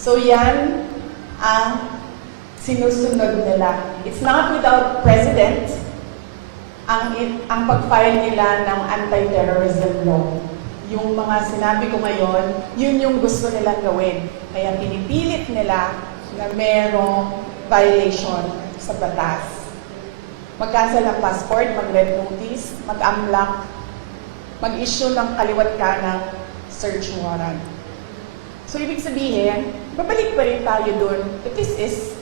So yan ang sinusunod nila. It's not without precedent ang pag-file nila ng anti-terrorism law. Yung mga sinabi ko ngayon, yun yung gusto nilang gawin. Kaya pinipilit nila na merong violation sa batas. Mag-cancel ng passport, mag-red notice, mag-amlak, mag-issue ng kaliwat kanang search warrant. So, ibig sabihin, babalik pa rin tayo dun that this is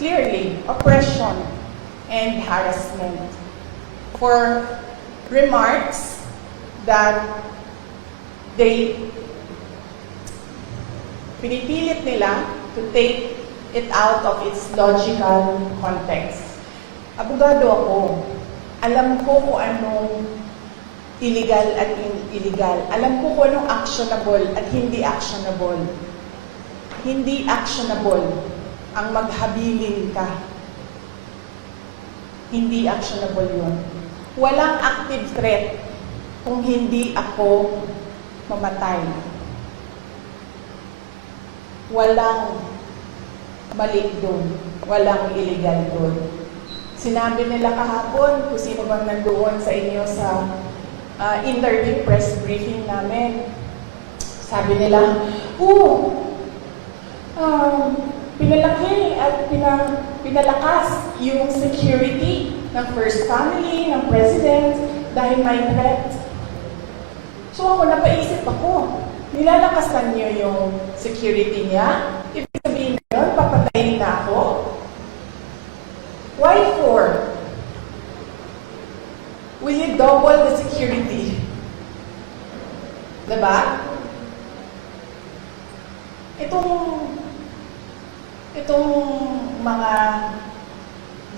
clearly oppression and harassment for remarks that pinipilit nila to take it out of its logical context. Abogado ako. Alam ko kung anong illegal at illegal. Alam ko kung anong actionable at hindi actionable. Hindi actionable ang maghabilin ka. Hindi actionable yun. Walang active threat kung hindi ako mamatay. Walang mali doon. Walang illegal doon. Sinabi nila kahapon kung sino bang nandoon sa inyo sa interview press briefing namin. Sabi nila, pinalaki at pinalakas yung security ng First Family, ng President, dahil may threat. So ako, napaisip ako, nilalakasan niyo yung security niya? Ibig sabihin na yun, papatayin na ako? Why for? Will you double the security? Diba? Itong mga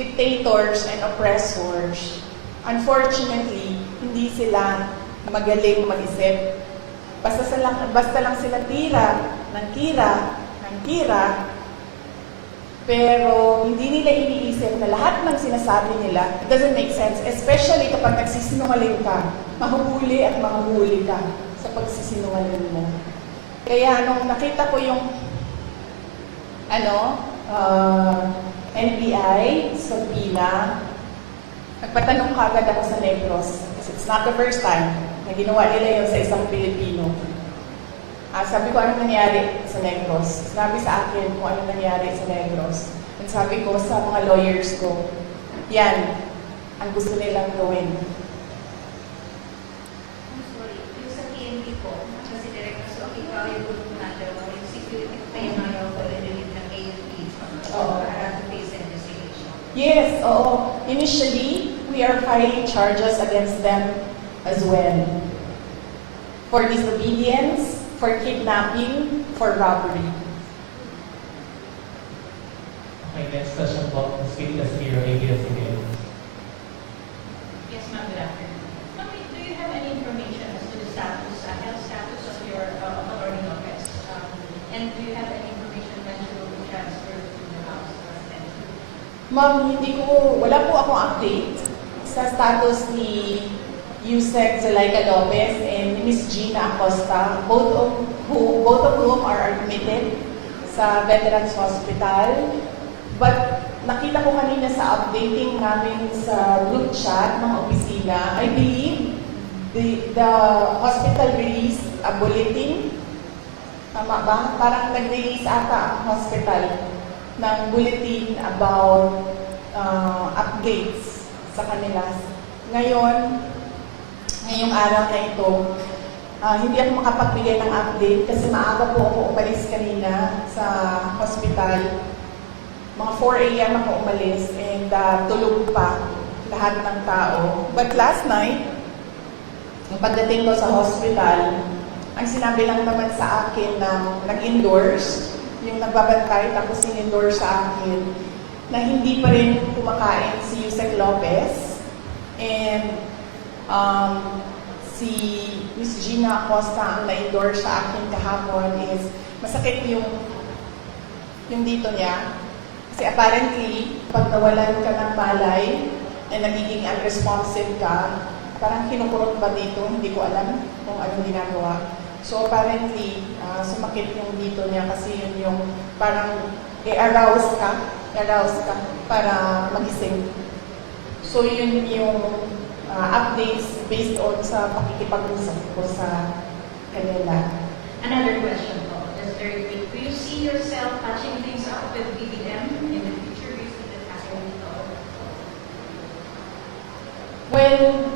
dictators and oppressors, unfortunately, hindi sila magaling mag-isip. Basta lang sila tira, pero hindi nila iniisip na lahat ng sinasabi nila, it doesn't make sense. Especially kapag nagsisinungaling ka, mahuhuli at mahuhuli ka sa pagsisinungaling mo. Kaya nung nakita ko yung NBI sa pila, nagpatanong kagad ako sa Negros. Kasi it's not the first time na ginawa nila yun sa isang Pilipino. Sabi ko, anong nangyari sa Negros? Sabi sa akin kung anong nangyari sa Negros. And sabi ko sa mga lawyers ko, yan ang gusto nilang gawin. I'm sorry, yung sa PNP po, kasi direct so ikaw yung grupo natin, yung security pa yung ayaw ko rin ng AFP para to face investigation. Yes, oo. Initially, we are filing charges against them as well. For disobedience, for kidnapping, for robbery. Okay, next question po. Speak as Hero, ABS-CBN. Yes, ma'am. Good afternoon. Ma'am, do you have any information as to the health status of your attorney office? And do you have any information when she will be transferred to the House? Ma'am, wala po akong update sa status ni Yusek Zulaika Lopez and Ms. Gina Acosta, both of whom are admitted sa Veterans Hospital. But nakita ko kanina sa updating namin sa group chat ng opisina, I believe the hospital released a bulletin. Tama ba? Parang nag-release ata ang hospital ng bulletin about updates sa kanila. Ngayong araw na ito, hindi ako makapagbigay ng update kasi maaga po ako umalis kanina sa hospital. Mga 4 a.m. ako umalis and tulog pa lahat ng tao. But last night, pagdating ko sa hospital, ang sinabi lang naman sa akin na nag-endorse, yung nagbabantay tapos in-endorse sa akin, na hindi pa rin kumakain si Yusek Lopez and si Ms. Gina Acosta ang na-endorse sa akin kahapon is masakit yung dito niya. Kasi apparently, pag nawalan ka ng malay na nagiging unresponsive ka, parang kinukurot ba dito, hindi ko alam kung anong ginagawa. So apparently, sumakit yung dito niya kasi yun yung parang i-arouse ka para magising. So yun yung updates based on sa pakikipag-usap ko sa kanila. Another question po, just very quick. Do you see yourself patching things up with BBM in the future? Do you see that happening at all? Well,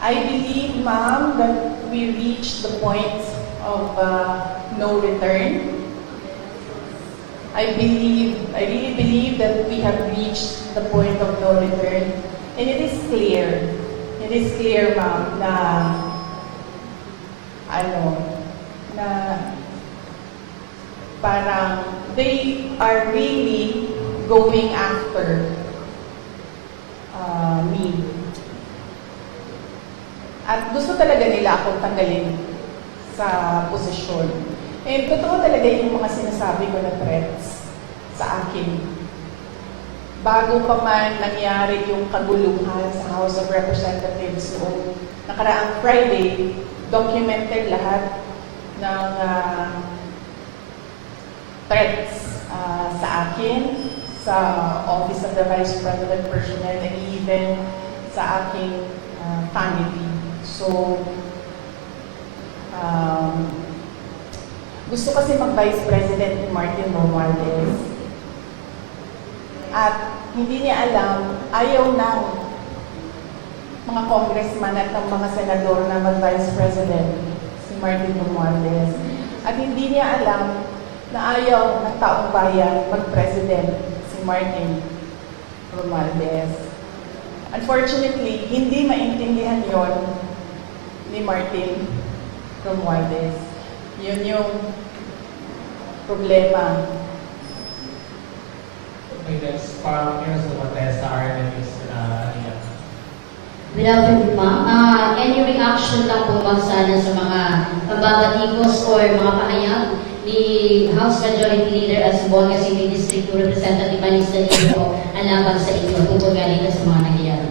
I believe, ma'am, that we reached the point of no return. I really believe that we have reached the point of no return. And it is clear, ma'am, na parang they are really going after me. At gusto talaga nila akong tanggalin sa posisyon. And totoo talaga yung mga sinasabi ko na threats sa akin. Bago pa man nangyari yung kaguluhan sa House of Representatives noong nakaraang Friday, documented lahat ng threats sa akin, sa Office of the Vice President Personnel, and even sa aking family. So, gusto kasi mag-Vice President ni Martin Romualdez. At hindi niya alam, ayaw ng mga congressman at ng mga senador na mag-Vice President si Martin Romualdez. At hindi niya alam na ayaw ng taong bayan mag-President si Martin Romualdez. Unfortunately, hindi maintindihan yon ni Martin Romualdez. Yun yung problema. Okay, next, from Heroes of Contesta, RNN is Ania. Good afternoon, ma'am. Any reaction lang po ba sana sa mga pambabatikos or mga pahayag ni House Majority Leader at Zamboanga City District 2 Representative Manisa Lino alaban sa inyo tungkol nga dito sa mga nangyayari?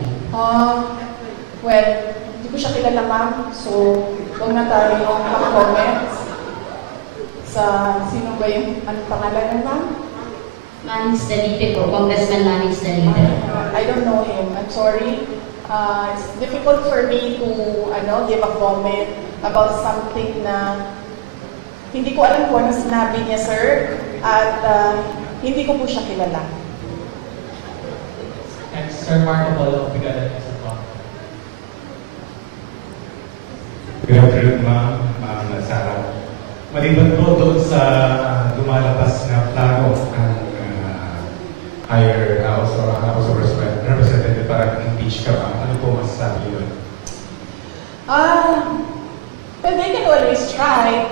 Well, hindi ko siya kilala, ma'am. So, huwag na tayo mag-comment sa sino ba yung anong pangalan ng ma'am? Manix Dalipe po, Congressman Manix Dalipe. I don't know him. I'm sorry. It's difficult for me to give a comment about something na hindi ko alam kung ano sinabi niya, sir. At hindi ko po siya kilala. Next, Sir Marco Polo, Brigada Next po. Good afternoon, Ma'am Sarah. Maliban po doon sa lumalabas na plano ng higher House or House of Representative para impeach ka, ma'am. Ano po masasabi yun? Well, they can always try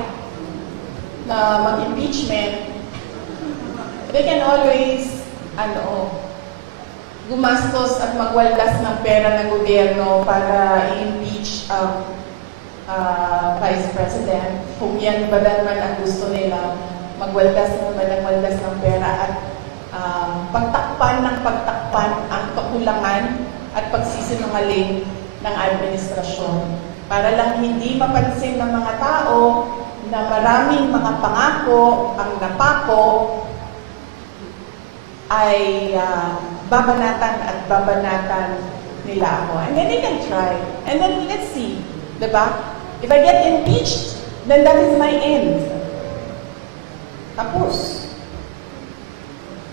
na mag-impeachment. They can always, gumastos at magwaldas ng pera ng gobyerno para i-impeach ang Vice President. Kung yan ba naman ang gusto nila, magwaldas ng pera at pagtakpan ang kakulangan at pagsisinungaling ng administrasyon. Para lang hindi mapansin ng mga tao na maraming mga pangako ang napako ay babanatan nila ako. And then they can try. And then let's see. Diba? If I get impeached, then that is my end. Tapos.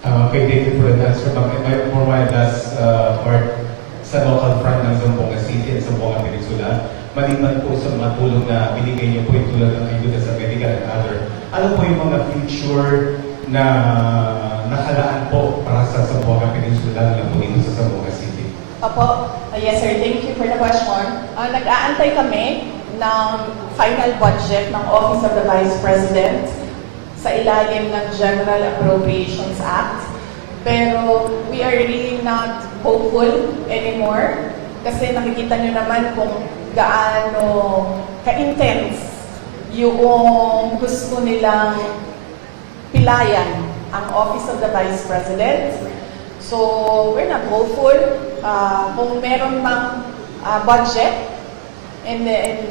Okay, thank you for the answer, ma'am. And for my last part, sa local front ng Zamboanga City at Zamboanga Peninsula, maliban po sa mga tulong na binigay niyo po yung tulad ng ayuda sa medical and other, ano po yung mga future na nakalaan po para sa Zamboanga Peninsula na po dito sa Zamboanga City? Opo. Yes, sir. Thank you for the question. Nag-aantay kami ng final budget ng Office of the Vice President sa ilalim ng General Appropriations Act. Pero we are really not hopeful anymore kasi nakikita nyo naman kung gaano ka-intense yung gusto nilang pilayan ang Office of the Vice President. So, we're not hopeful. Kung meron mang budget And then,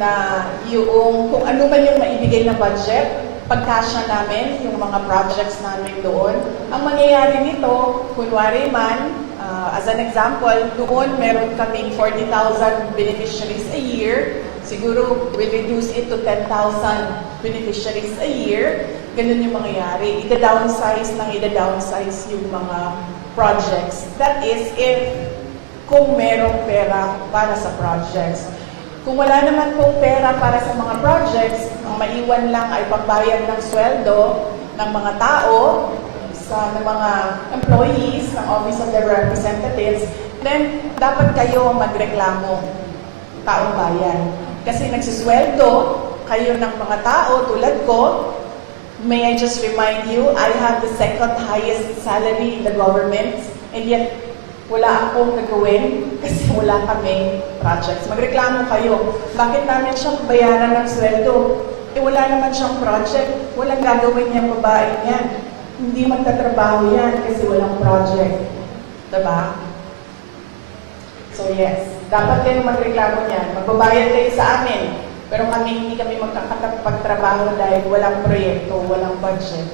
yung, kung ano man yung maibigay na budget, pagkasya namin, yung mga projects namin doon. Ang mangyayari nito, kunwari man, as an example, doon meron kaming 40,000 beneficiaries a year. Siguro, we'll reduce it to 10,000 beneficiaries a year. Ganun yung mangyayari. Ida-downsize yung mga projects. That is, if kung merong pera para sa projects. Kung wala naman pong pera para sa mga projects, ang maiwan lang ay pambayad ng sweldo ng mga tao, ng mga employees ng Office of the Representatives, then dapat kayo magreklamo, taong bayan. Kasi nagsusweldo kayo ng mga tao tulad ko. May I just remind you, I have the second highest salary in the government, and yet wala akong nagawin kasi wala kaming projects. Magreklamo kayo. Bakit namin siyang bayaran ng sweldo? Wala naman siyang project. Walang gagawin niyang babae niyan. Hindi magtatrabaho yan kasi walang project. Diba? So yes, dapat kayo magreklamo niyan. Magbabayad kayo sa amin. Pero kami, hindi kami magkakapagtrabaho dahil walang proyekto, walang budget.